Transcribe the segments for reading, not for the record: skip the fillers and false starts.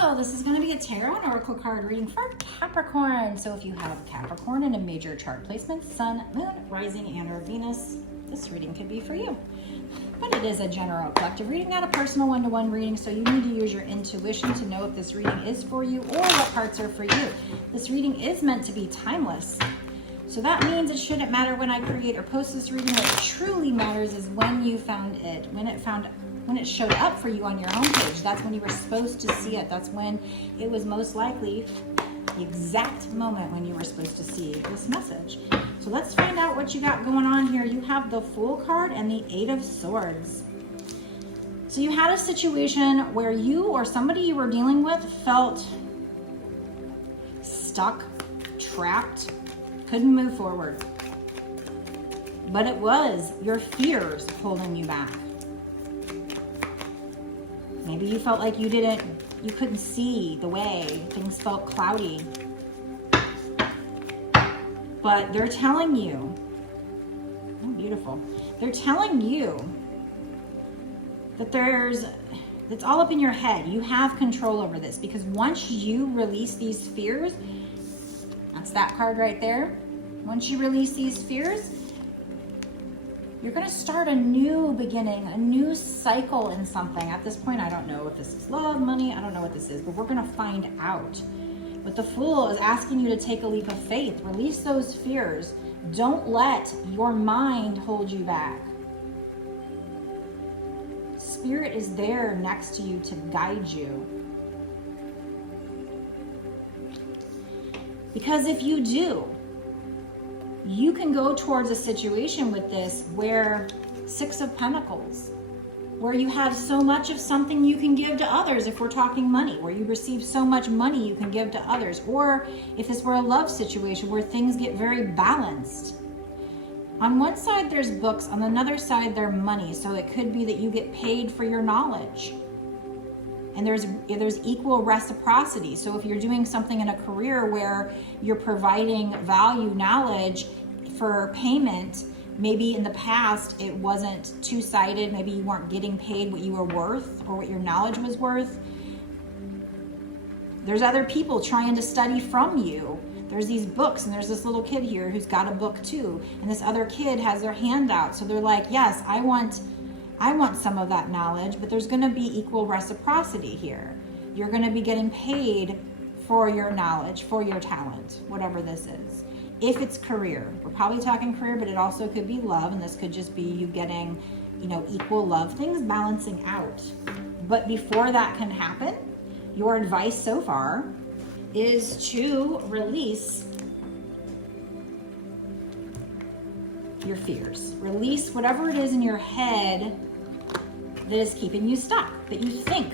Hello, this is going to be a tarot and oracle card reading for Capricorn. So if you have Capricorn in a major chart placement, Sun, Moon, Rising, and or Venus, this reading could be for you. But it is a general collective reading, not a personal one-to-one reading, so you need to use your intuition to know if this reading is for you or what parts are for you. This reading is meant to be timeless. So that means it shouldn't matter when I create or post this reading. What truly matters is when you found it, when it showed up for you on your homepage. That's when you were supposed to see it. That's when it was most likely the exact moment when you were supposed to see this message. So let's find out what you got going on here. You have the Fool card and the Eight of Swords. So you had a situation where you or somebody you were dealing with felt stuck, trapped, couldn't move forward. But it was your fears holding you back. Maybe you felt like you couldn't see the way, things felt cloudy. But they're telling you, oh, beautiful. They're telling you that it's all up in your head. You have control over this, because once you release these fears, that's that card right there. Once you release these fears, you're going to start a new beginning, a new cycle in something. At this point, I don't know if this is love, money, I don't know what this is, but we're going to find out. But the Fool is asking you to take a leap of faith. Release those fears. Don't let your mind hold you back. Spirit is there next to you to guide you. Because if you do, you can go towards a situation with this where Six of Pentacles, where you have so much of something you can give to others, if we're talking money, where you receive so much money you can give to others, or if this were a love situation where things get very balanced. On one side there's books, on another side there's money, so it could be that you get paid for your knowledge. And there's equal reciprocity. So if you're doing something in a career where you're providing value, knowledge for payment, maybe in the past it wasn't two-sided, maybe you weren't getting paid what you were worth or what your knowledge was worth. There's other people trying to study from you. There's these books, and there's this little kid here who's got a book too, and this other kid has their hand out. So they're like, yes, I want some of that knowledge, but there's going to be equal reciprocity here. You're going to be getting paid for your knowledge, for your talent, whatever this is. If it's career, we're probably talking career, but it also could be love, and this could just be you getting, equal love, things balancing out. But before that can happen, your advice so far is to release your fears. Release whatever it is in your head that is keeping you stuck, that you think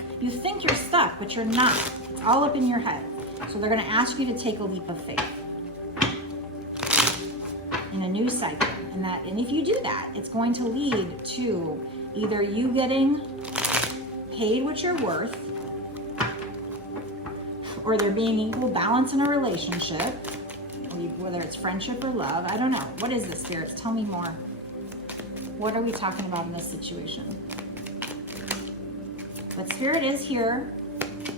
you're stuck, but you're not. It's all up in your head. So they're going to ask you to take a leap of faith in a new cycle. And if you do that, it's going to lead to either you getting paid what you're worth, or there being equal balance in a relationship, whether it's friendship or love. I don't know. What is this, spirits? Tell me more. What are we talking about in this situation? But Spirit is here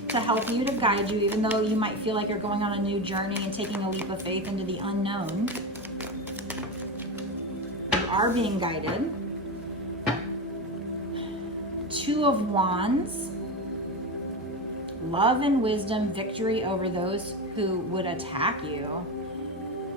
to help you, to guide you, even though you might feel like you're going on a new journey and taking a leap of faith into the unknown. You are being guided. Two of Wands. Love and wisdom, victory over those who would attack you.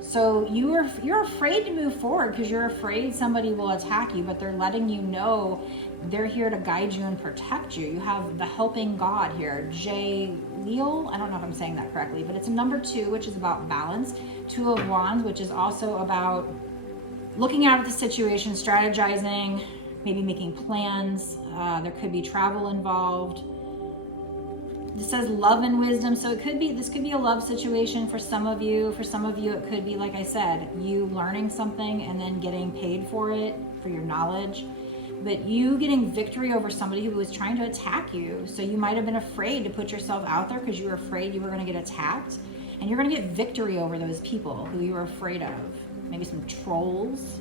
So you're afraid to move forward because you're afraid somebody will attack you, but they're letting you know they're here to guide you and protect you. You have the helping God here, J. Leal. I don't know if I'm saying that correctly, but it's a number 2, which is about balance. Two of Wands, which is also about looking out at the situation, strategizing, maybe making plans. There could be travel involved. This says love and wisdom, so this could be a love situation for some of you. For some of you, it could be, like I said, you learning something and then getting paid for it, for your knowledge. But you getting victory over somebody who was trying to attack you. So you might have been afraid to put yourself out there because you were afraid you were going to get attacked. And you're going to get victory over those people who you were afraid of. Maybe some trolls.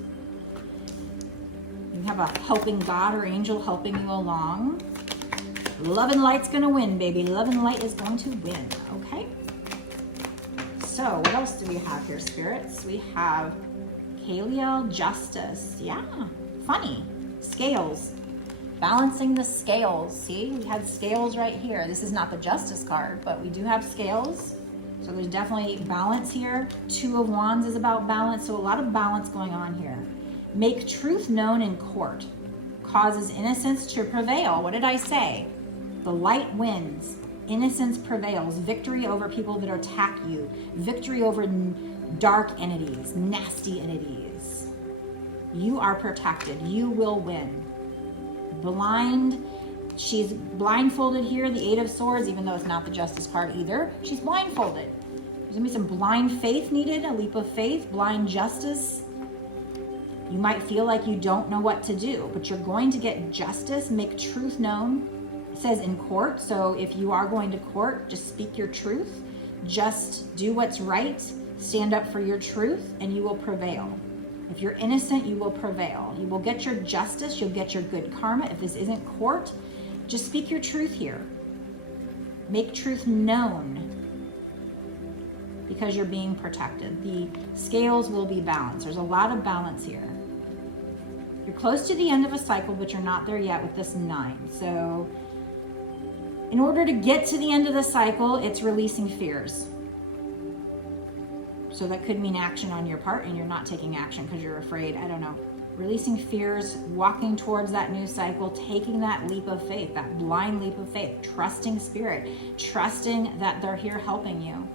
You have a helping God or angel helping you along. Love and light's gonna win, baby. Love and light is going to win, okay? So what else do we have here, spirits? We have Kaliel, justice. Yeah, funny. Scales. Balancing the scales. See, we had scales right here. This is not the justice card, but we do have scales. So there's definitely balance here. Two of Wands is about balance. So a lot of balance going on here. Make truth known in court. Causes innocence to prevail. What did I say? The light wins. Innocence prevails. Victory over people that attack you. Victory over dark entities, nasty entities. You are protected. You will win. Blind. She's blindfolded here, the Eight of Swords, even though it's not the Justice card either. She's blindfolded. There's gonna be some blind faith needed, a leap of faith, blind justice. You might feel like you don't know what to do, but you're going to get justice, make truth known. It says in court, so if you are going to court, just speak your truth. Just do what's right, stand up for your truth, and you will prevail. If you're innocent, you will prevail. You will get your justice, you'll get your good karma. If this isn't court, just speak your truth here. Make truth known because you're being protected. The scales will be balanced. There's a lot of balance here. You're close to the end of a cycle, but you're not there yet with this 9. So in order to get to the end of the cycle, it's releasing fears. So that could mean action on your part and you're not taking action because you're afraid. I don't know. Releasing fears, walking towards that new cycle, taking that leap of faith, that blind leap of faith, trusting spirit, trusting that they're here helping you.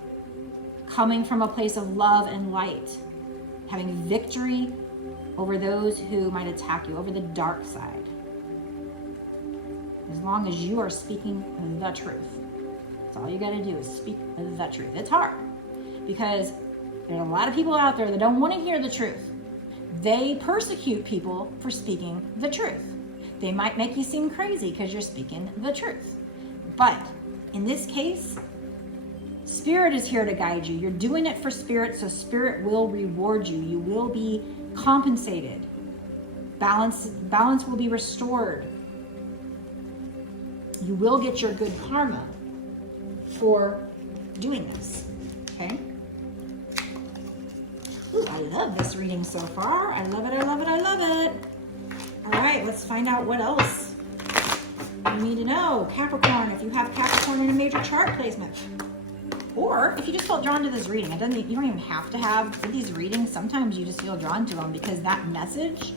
Coming from a place of love and light, having victory over those who might attack you, over the dark side. As long as you are speaking the truth. That's all you got to do is speak the truth. It's hard because there's a lot of people out there that don't want to hear the truth. They persecute people for speaking the truth. They might make you seem crazy because you're speaking the truth. But in this case, Spirit is here to guide you. You're doing it for Spirit, so Spirit will reward you. You will be compensated. Balance will be restored. You will get your good karma for doing this, okay? Ooh, I love this reading so far. I love it, I love it, I love it. All right, let's find out what else you need to know. Capricorn, if you have Capricorn in a major chart placement. Or if you just felt drawn to this reading, you don't even have to have these readings. Sometimes you just feel drawn to them because that message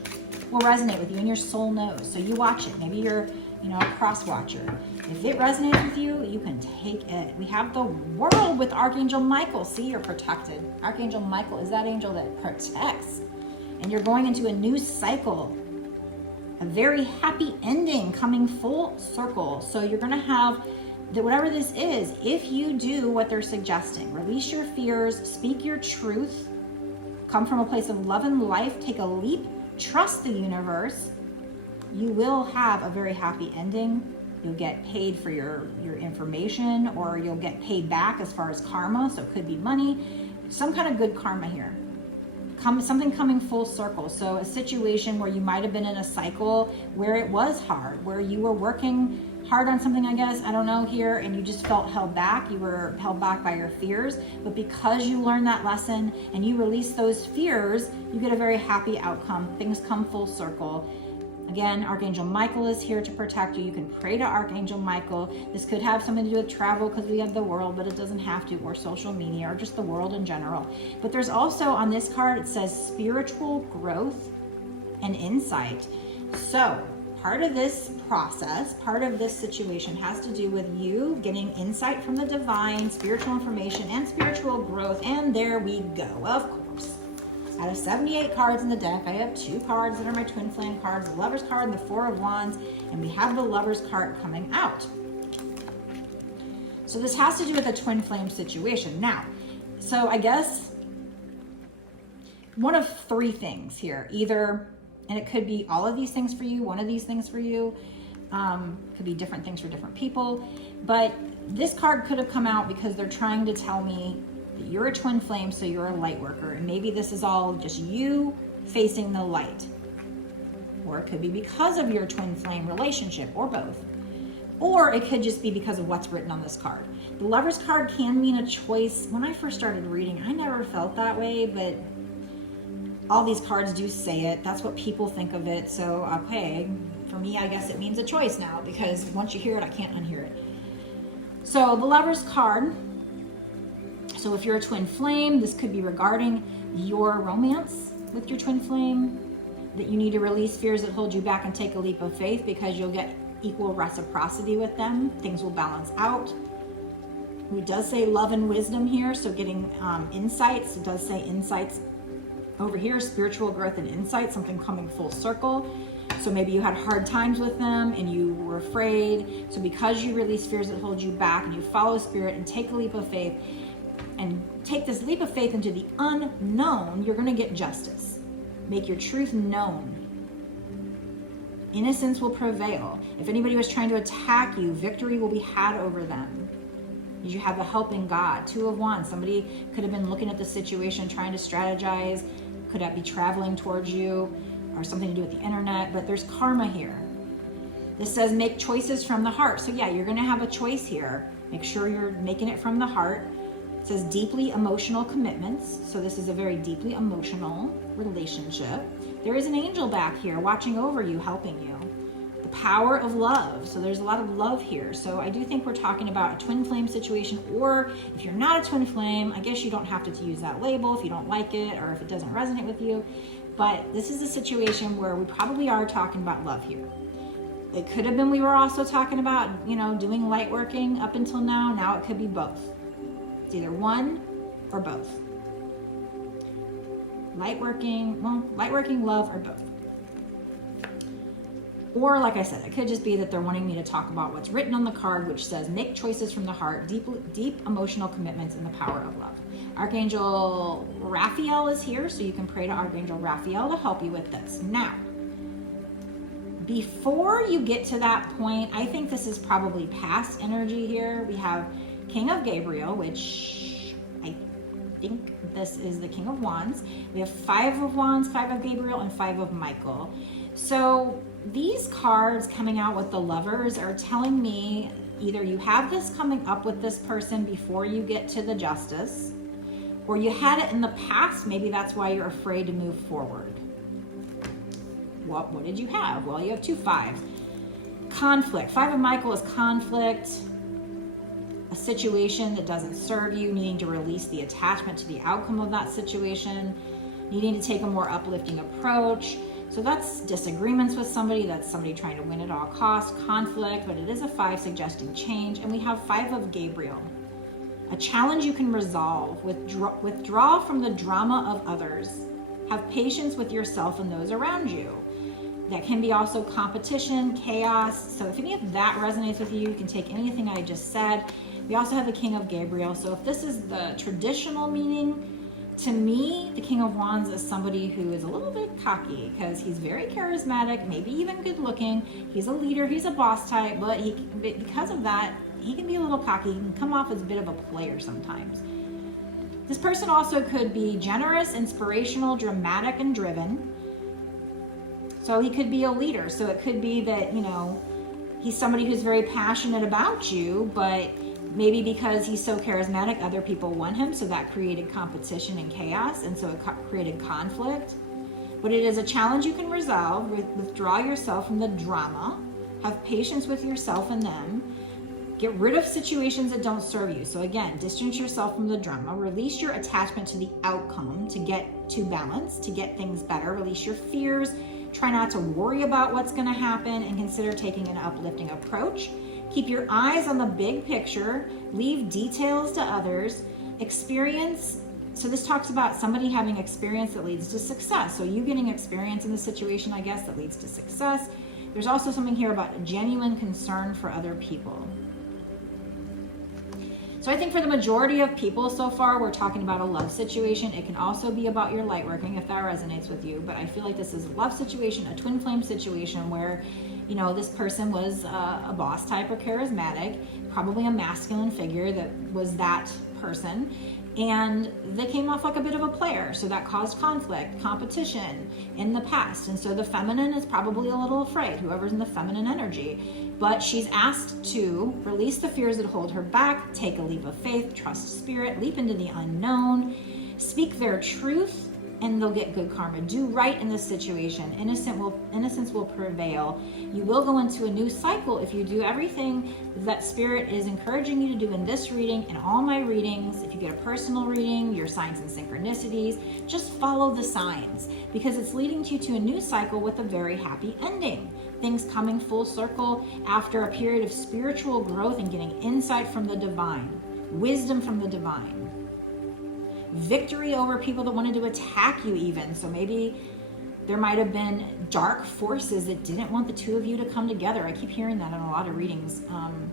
will resonate with you and your soul knows. So you watch it. Maybe you're, a cross watcher. If it resonates with you, you can take it. We have the World with Archangel Michael. See, you're protected. Archangel Michael is that angel that protects. And you're going into a new cycle. A very happy ending coming full circle. So you're going to have that whatever this is, if you do what they're suggesting, release your fears, speak your truth, come from a place of love and life, take a leap, trust the universe, you will have a very happy ending. You'll get paid for your information, or you'll get paid back as far as karma. So it could be money, some kind of good karma here. Something coming full circle. So a situation where you might have been in a cycle where it was hard, where you were working hard on something, I guess, I don't know here, and you just felt held back. You were held back by your fears, but because you learned that lesson and you release those fears, you get a very happy outcome. Things come full circle. Again, Archangel Michael is here to protect you. You can pray to Archangel Michael. This could have something to do with travel because we have the world, but it doesn't have to, or social media, or just the world in general. But there's also on this card, it says spiritual growth and insight. So part of this process, part of this situation has to do with you getting insight from the divine, spiritual information, and spiritual growth. And there we go, of course. Out of 78 cards in the deck, I have 2 cards that are my twin flame cards, the Lover's card and the 4 of Wands, and we have the Lover's card coming out. So this has to do with a twin flame situation. Now, so I guess one of 3 things here, either, and it could be all of these things for you, one of these things for you, could be different things for different people, but this card could have come out because they're trying to tell me that you're a twin flame, so you're a light worker, and maybe this is all just you facing the light, or it could be because of your twin flame relationship, or both. Or it could just be because of what's written on this card. The Lover's card can mean a choice. When I first started reading, I never felt that way, but all these cards do say it. That's what people think of it. So, okay, for me, I guess it means a choice now, because once you hear it, I can't unhear it. So the Lover's card. So if you're a twin flame, this could be regarding your romance with your twin flame, that you need to release fears that hold you back and take a leap of faith, because you'll get equal reciprocity with them. Things will balance out. It does say love and wisdom here, so getting insights. It does say insights over here, spiritual growth and insight, something coming full circle. So maybe you had hard times with them and you were afraid. So because you release fears that hold you back and you follow spirit and take a leap of faith and take this leap of faith into the unknown, you're going to get justice. Make your truth known. Innocence will prevail. If anybody was trying to attack you, victory will be had over them. You have a helping God. 2 of Wands. Somebody could have been looking at the situation, trying to strategize. Could that be traveling towards you, or something to do with the internet? But there's karma here. This says make choices from the heart. So yeah, you're going to have a choice here. Make sure you're making it from the heart. It says deeply emotional commitments. So this is a very deeply emotional relationship. There is an angel back here watching over you, helping you. The power of love. So there's a lot of love here. So I do think we're talking about a twin flame situation, or if you're not a twin flame, I guess you don't have to use that label if you don't like it or if it doesn't resonate with you. But this is a situation where we probably are talking about love here. It could have been we were also talking about, doing light working up until now. Now it could be both. It's either one or both. Light working, love, or both. Or like I said, it could just be that they're wanting me to talk about what's written on the card, which says make choices from the heart, deep emotional commitments, and the power of love. Archangel Raphael is here, so you can pray to Archangel Raphael to help you with this. Now, before you get to that point, I think this is probably past energy here. We have King of Gabriel, which I think this is the King of Wands. We have 5 of Wands, 5 of Gabriel, and 5 of Michael. So these cards coming out with the Lovers are telling me either you have this coming up with this person before you get to the Justice, or you had it in the past. Maybe that's why you're afraid to move forward. What did you have? Well, you have 2 5s. Conflict. 5 of Michael is conflict, a situation that doesn't serve you, needing to release the attachment to the outcome of that situation, needing to take a more uplifting approach. So that's disagreements with somebody, that's somebody trying to win at all costs, conflict, but it is a 5 suggesting change. And we have 5 of Gabriel, a challenge you can resolve. Withdraw from the drama of others. Have patience with yourself and those around you. That can be also competition, chaos. So if any of that resonates with you, you can take anything I just said. We also have the King of Gabriel. So if this is the traditional meaning, to me, the King of Wands is somebody who is a little bit cocky, because he's very charismatic, maybe even good looking. He's a leader, he's a boss type, but because of that, he can be a little cocky. He can come off as a bit of a player sometimes. This person also could be generous, inspirational, dramatic, and driven. So he could be a leader. So it could be that, he's somebody who's very passionate about you, but maybe because he's so charismatic, other people want him. So that created competition and chaos. And so it created conflict. But it is a challenge you can resolve. Withdraw yourself from the drama. Have patience with yourself and them. Get rid of situations that don't serve you. So again, distance yourself from the drama. Release your attachment to the outcome to get to balance, to get things better. Release your fears. Try not to worry about what's going to happen, and consider taking an uplifting approach. Keep your eyes on the big picture. Leave details to others. Experience. So this talks about somebody having experience that leads to success. So you getting experience in the situation, I guess, that leads to success. There's also something here about a genuine concern for other people. So I think for the majority of people so far, we're talking about a love situation. It can also be about your light working if that resonates with you. But I feel like this is a love situation, a twin flame situation where, this person was a boss type or charismatic, probably a masculine figure that was that person. And they came off like a bit of a player. So that caused conflict, competition in the past. And so the feminine is probably a little afraid, whoever's in the feminine energy. But she's asked to release the fears that hold her back, take a leap of faith, trust spirit, leap into the unknown, speak their truth, and they'll get good karma. Do right in this situation. Innocence will prevail. You will go into a new cycle if you do everything that spirit is encouraging you to do in this reading and all my readings. If you get a personal reading, your signs and synchronicities, just follow the signs, because it's leading you to a new cycle with a very happy ending. Things coming full circle after a period of spiritual growth and getting insight from the divine, wisdom from the divine. Victory over people that wanted to attack you even. So maybe there might have been dark forces that didn't want the two of you to come together. I keep hearing that in a lot of readings, and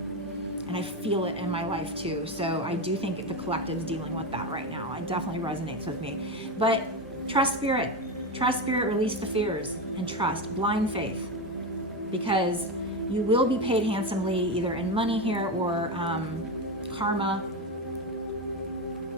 I feel it in my life too. So I do think the collective's dealing with that right now. It definitely resonates with me. But trust spirit, release the fears, and trust, blind faith, because you will be paid handsomely either in money here or karma.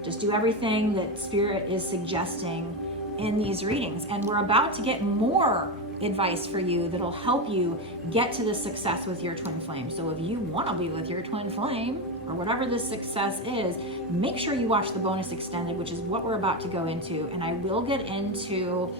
Just do everything that spirit is suggesting in these readings. And we're about to get more advice for you that'll help you get to the success with your twin flame. So if you want to be with your twin flame, or whatever this success is, make sure you watch the bonus extended, which is what we're about to go into. And I will get into,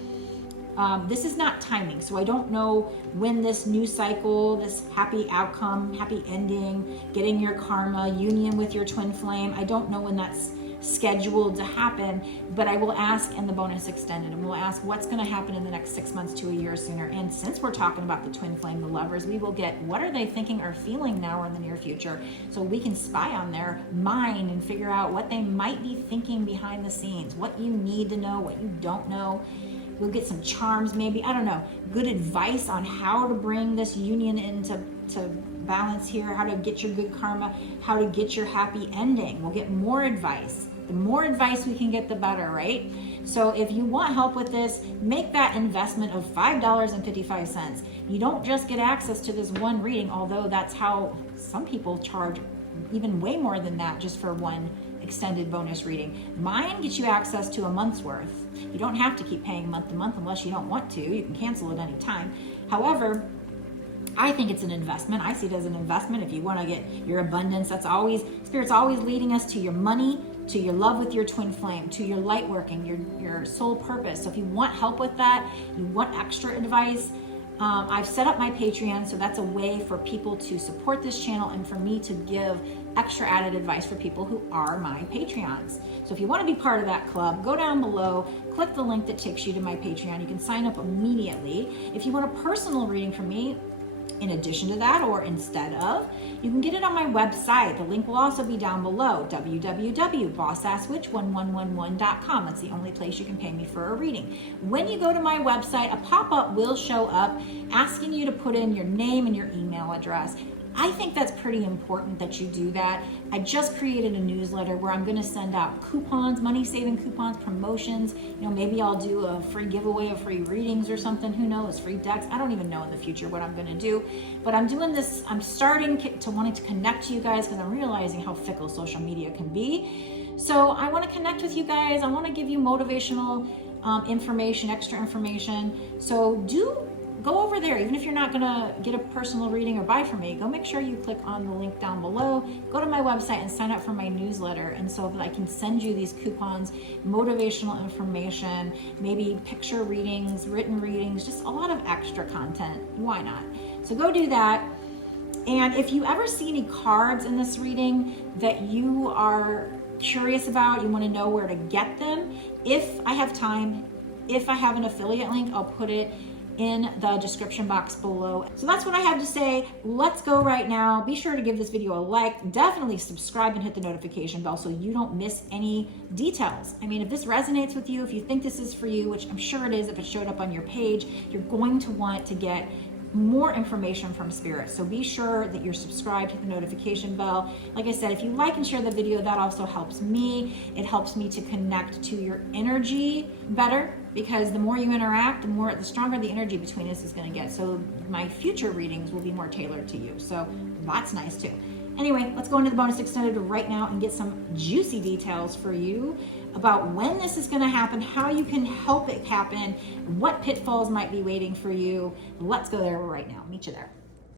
this is not timing, so I don't know when this new cycle, this happy outcome, happy ending, getting your karma, union with your twin flame, I don't know when that's scheduled to happen, but I will ask in the bonus extended, and we'll ask what's going to happen in the next 6 months to a year sooner. And since we're talking about the twin flame, the lovers, we will get what are they thinking or feeling now or in the near future, so we can spy on their mind and figure out what they might be thinking behind the scenes, what you need to know, what you don't know. We'll get some charms, maybe, I don't know, good advice on how to bring this union into balance here, how to get your good karma, how to get your happy ending. We'll get more advice. The more advice we can get, the better, right? So if you want help with this, make that investment of $5.55. You don't just get access to this one reading, although that's how some people charge even way more than that just for one extended bonus reading. Mine gets you access to a month's worth. You don't have to keep paying month to month unless you don't want to. You can cancel at any time. However, I think it's an investment. I see it as an investment. If you want to get your abundance, that's always, Spirit's always leading us to your money, to your love with your twin flame, to your light working, your soul purpose. So if you want help with that, you want extra advice, I've set up my Patreon, so that's a way for people to support this channel and for me to give extra added advice for people who are my Patreons. So if you want to be part of that club, go down below, click the link that takes you to my Patreon. You can sign up immediately. If you want a personal reading from me, in addition to that or instead of, you can get it on my website. The link will also be down below, www.bossasswitch1111.com. That's the only place you can pay me for a reading. When you go to my website, a pop-up will show up asking you to put in your name and your email address. I think that's pretty important that you do that. I just created a newsletter where I'm going to send out coupons, money-saving coupons, promotions. You know, maybe I'll do a free giveaway of free readings or something. Who knows? Free decks. I don't even know in the future what I'm going to do. But I'm doing this. I'm starting to wanting to connect to you guys because I'm realizing how fickle social media can be. So I want to connect with you guys. I want to give you motivational information, extra information. So go over there. Even if you're not gonna get a personal reading or buy from me, go make sure you click on the link down below, go to my website and sign up for my newsletter, and so that I can send you these coupons, motivational information, maybe picture readings, written readings, just a lot of extra content. Why not? So go do that. And if you ever see any cards in this reading that you are curious about, you want to know where to get them, if I have time, if I have an affiliate link, I'll put it in the description box below. So that's what I have to say. Let's go right now. Be sure to give this video a like. Definitely subscribe and hit the notification bell so you don't miss any details. I mean, if this resonates with you, if you think this is for you, which I'm sure it is if it showed up on your page, you're going to want to get more information from Spirit. So be sure that you're subscribed, hit the notification bell. Like I said, if you like and share the video, that also helps me. It helps me to connect to your energy better, because the more you interact, the stronger the energy between us is going to get. So my future readings will be more tailored to you. So that's nice too. Anyway, let's go into the bonus extended right now and get some juicy details for you about when this is going to happen, how you can help it happen, what pitfalls might be waiting for you. Let's go there right now. Meet you there.